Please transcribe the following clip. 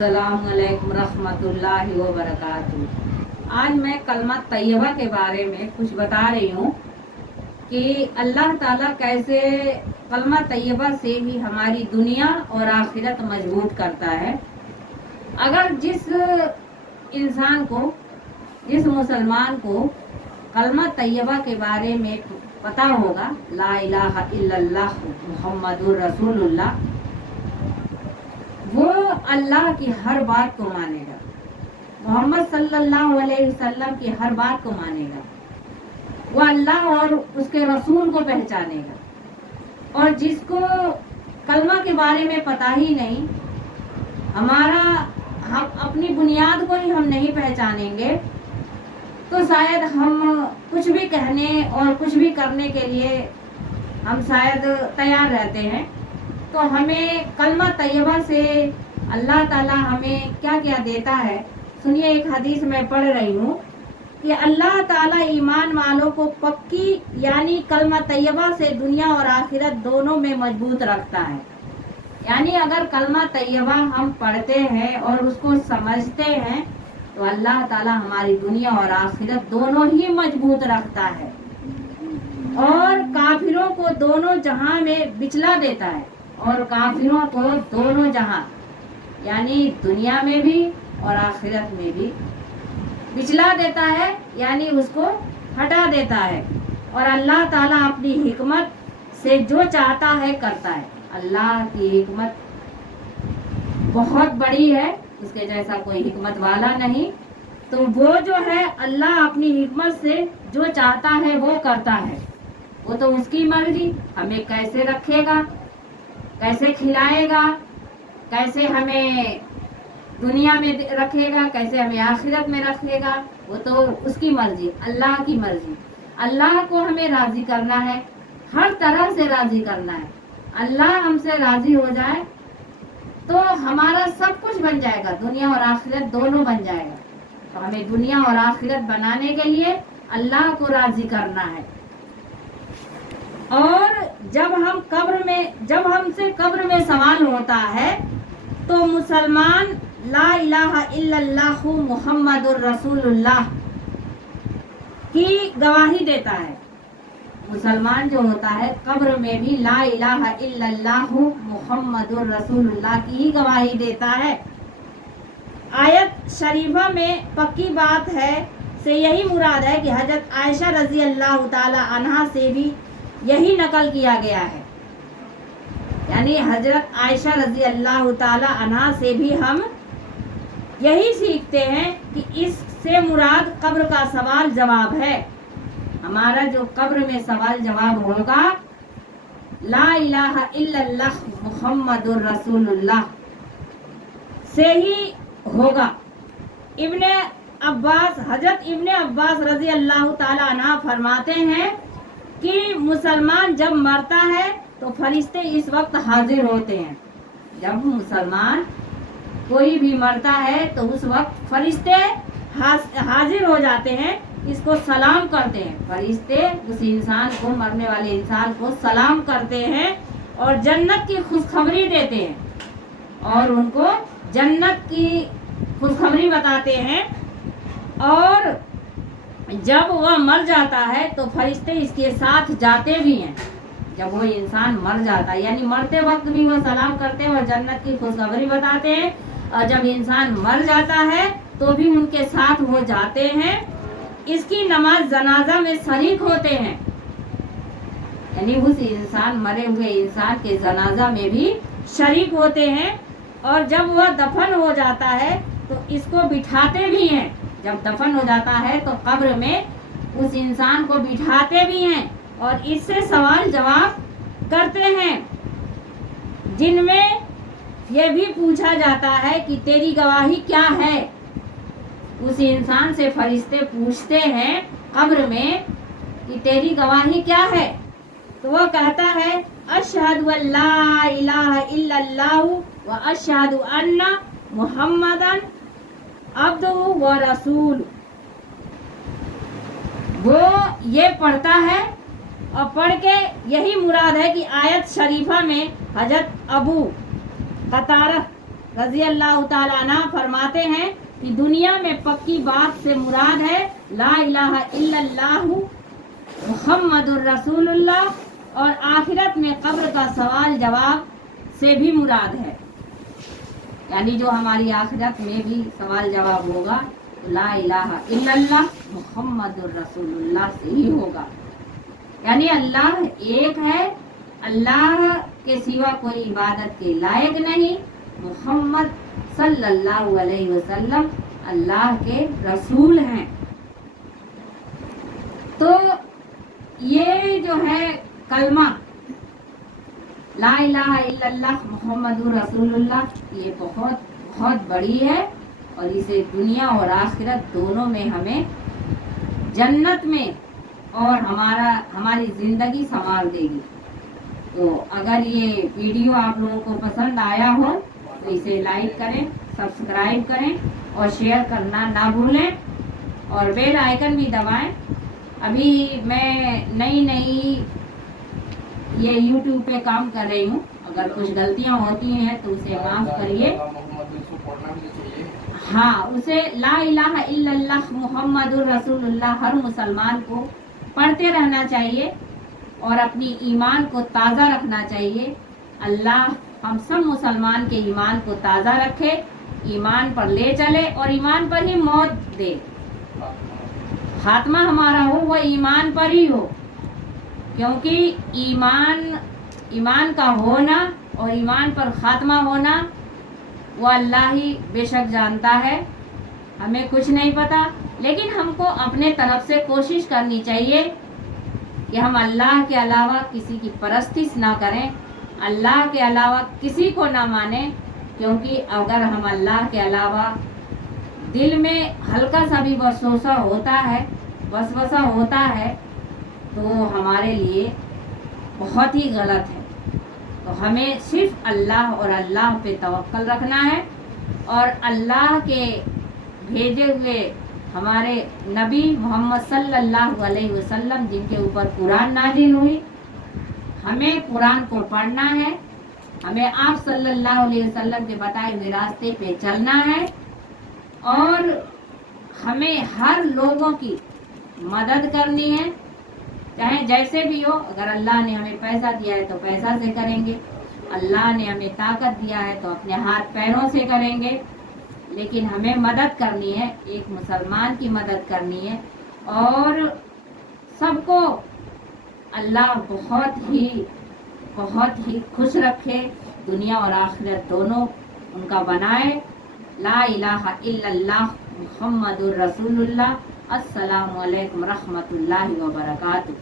अस्सलामुअलैकुम रहमतुल्लाहि व बरकातुहू। आज मैं कलमा तैयबा के बारे में कुछ बता रही हूँ कि अल्लाह ताला कैसे कलमा तैयबा से ही हमारी दुनिया और आखिरत मजबूत करता है। अगर जिस इंसान को, जिस मुसलमान को कलमा तैयबा के बारे में पता होगा, ला इलाहा इल्लल्लाह मुहम्मदुर रसूलुल्लाह, वो अल्लाह की हर बात को मानेगा, मोहम्मद सल्लल्लाहु अलैहि वसल्लम की हर बात को मानेगा, वो अल्लाह और उसके रसूल को पहचानेगा। और जिसको कलमा के बारे में पता ही नहीं, हम अपनी बुनियाद को ही हम नहीं पहचानेंगे, तो शायद हम कुछ भी कहने और कुछ भी करने के लिए हम शायद तैयार रहते हैं। तो हमें कलमा तैयबा से अल्लाह ताला हमें क्या क्या देता है, सुनिए। एक हदीस में पढ़ रही हूँ कि अल्लाह ताला ईमान वालों को पक्की यानी कलमा तैयबा से दुनिया और आखिरत दोनों में मजबूत रखता है। यानी अगर कलमा तैयबा हम पढ़ते हैं और उसको समझते हैं तो अल्लाह ताला हमारी दुनिया और आखिरत दोनों ही मजबूत रखता है और काफिरों को दोनों जहां में बिचला देता है, और काफिरों को दोनों जहां यानी दुनिया में भी और आखिरत में भी बिचला देता है, यानी उसको हटा देता है। और अल्लाह ताला अपनी हिकमत से जो चाहता है करता है। अल्लाह की हिकमत बहुत बड़ी है, उसके जैसा कोई हिकमत वाला नहीं। तो वो जो है अल्लाह अपनी हिकमत से जो चाहता है वो करता है। वो तो उसकी मर्जी, हमें कैसे रखेगा, कैसे खिलाएगा, कैसे हमें दुनिया में रखेगा, कैसे हमें आखिरत में रखेगा, वो तो उसकी मर्जी, अल्लाह की मर्जी। अल्लाह को हमें राजी करना है, हर तरह से राजी करना है। अल्लाह हमसे राजी हो जाए तो हमारा सब कुछ बन जाएगा, दुनिया और आखिरत दोनों बन जाएगा। तो हमें दुनिया और आखिरत बनाने के लिए अल्लाह को राजी करना है। और जब हमसे कब्र में सवाल होता है तो मुसलमान ला इलाहा इल्लल्लाह मुहम्मदुर रसूलुल्लाह की गवाही देता है। मुसलमान जो होता है कब्र में भी ला इलाहा इल्लल्लाह मुहम्मदुर रसूलुल्लाह की ही गवाही देता है। आयत शरीफा में पक्की बात है से यही मुराद है कि हजरत आयशा रजी अल्लाह ताला अन्हा से भी यही नकल किया गया है। यानी हजरत आयशा रजी अल्लाह ताला अन्हा से भी हम यही सीखते हैं कि इससे मुराद कब्र का सवाल जवाब है। हमारा जो कब्र में सवाल जवाब होगा ला इलाहा इल्लल्लाह मुहम्मदुर रसूलुल्लाह से ही होगा। हजरत इब्ने अब्बास रजी अल्लाह ताला अन्हा फरमाते हैं कि मुसलमान जब मरता है तो फरिश्ते इस वक्त हाजिर होते हैं। जब मुसलमान कोई भी मरता है तो उस वक्त फरिश्ते हाजिर हो जाते हैं, इसको सलाम करते हैं। फरिश्ते उस इंसान को, मरने वाले इंसान को सलाम करते हैं और जन्नत की खुशखबरी देते हैं और उनको जन्नत की खुशखबरी बताते हैं। और जब वह मर जाता है तो फरिश्ते इसके साथ जाते भी हैं। जब वो इंसान मर जाता है यानी मरते वक्त भी वो सलाम करते हैं और जन्नत की खुशखबरी बताते हैं, और जब इंसान मर जाता है तो भी उनके साथ वो जाते हैं। इसकी नमाज जनाजा में शरीक होते हैं, यानी उस इंसान, मरे हुए इंसान के जनाजा में भी शरीक होते हैं। और जब वह दफन हो जाता है तो इसको बिठाते भी हैं। जब दफन हो जाता है तो कब्र में उस इंसान को बिठाते भी हैं और इससे सवाल जवाब करते हैं, जिनमें यह भी पूछा जाता है कि तेरी गवाही क्या है। उस इंसान से फरिश्ते पूछते हैं कब्र में कि तेरी गवाही क्या है, तो वह कहता है अशहदु अल्ला इलाहा इल्लल्लाह व अशहदु अन्ना मुहम्मदन अब्दुहु व रसूल। वो ये पढ़ता है और पढ़ के यही मुराद है कि आयत शरीफा में हजरत अबू कतारा रजी अल्लाह ताला अन्हा फरमाते हैं कि दुनिया में पक्की बात से मुराद है ला इलाहा इल्लल्लाह मुहम्मदुर रसूलुल्लाह और आखिरत में कब्र का सवाल जवाब से भी मुराद है, यानी जो हमारी आखिरत में भी सवाल जवाब होगा ला इलाहा इल्लल्लाह मुहम्मदुर रसूलुल्लाह से ही होगा। यानी अल्लाह एक है, अल्लाह के सिवा कोई इबादत के लायक नहीं, मोहम्मद सल्लल्लाहु अलैहि वसल्लम अल्लाह के रसूल हैं। तो ये जो है कलमा ला इलाहा इल्लल्लाह मुहम्मदुर रसूलुल्लाह, ये बहुत बहुत बड़ी है और इसे दुनिया और आखिरत दोनों में हमें जन्नत में और हमारी ज़िंदगी संवार देगी। तो अगर ये वीडियो आप लोगों को पसंद आया हो तो इसे लाइक करें, सब्सक्राइब करें और शेयर करना ना भूलें और बेल आइकन भी दबाएं। अभी मैं नई ये YouTube पे काम कर रही हूँ, अगर कुछ गलतियाँ होती हैं तो उसे माफ़ करिए। हाँ, उसे ला इलाहा इल्लल्लाह मुहम्मदुर रसूलुल्लाह हर मुसलमान को पढ़ते रहना चाहिए और अपनी ईमान को ताज़ा रखना चाहिए। अल्लाह हम सब मुसलमान के ईमान को ताज़ा रखे, ईमान पर ले चले और ईमान पर ही मौत दे। खात्मा हमारा हो वह ईमान पर ही हो, क्योंकि ईमान का होना और ईमान पर खात्मा होना वो अल्लाह ही बेशक जानता है, हमें कुछ नहीं पता। लेकिन हमको अपने तरफ से कोशिश करनी चाहिए कि हम अल्लाह के अलावा किसी की परस्तिश ना करें, अल्लाह के अलावा किसी को ना माने, क्योंकि अगर हम अल्लाह के अलावा दिल में हल्का सा भी वसवसा होता है तो हमारे लिए बहुत ही गलत है। तो हमें सिर्फ अल्लाह और अल्लाह पे तवक्कल रखना है और अल्लाह के भेजे हुए हमारे नबी मोहम्मद सल्लल्लाहु अलैहि वसल्लम जिनके ऊपर कुरान नाजिल हुई, हमें कुरान को पढ़ना है, हमें आप सल्लल्लाहु अलैहि वसल्लम के बताए हुए रास्ते पे चलना है और हमें हर लोगों की मदद करनी है, चाहे जैसे भी हो। अगर अल्लाह ने हमें पैसा दिया है तो पैसा से करेंगे, अल्लाह ने हमें ताकत दिया है तो अपने हाथ पैरों से करेंगे, लेकिन हमें मदद करनी है, एक मुसलमान की मदद करनी है। और सबको अल्लाह बहुत ही खुश रखे, दुनिया और आखिरत दोनों उनका बनाए। ला इलाहा इल्लल्लाह मुहम्मदुर रसूलुल्लाह। अस्सलामु अलैकुम रहमतुल्लाहि व बरकातुहू।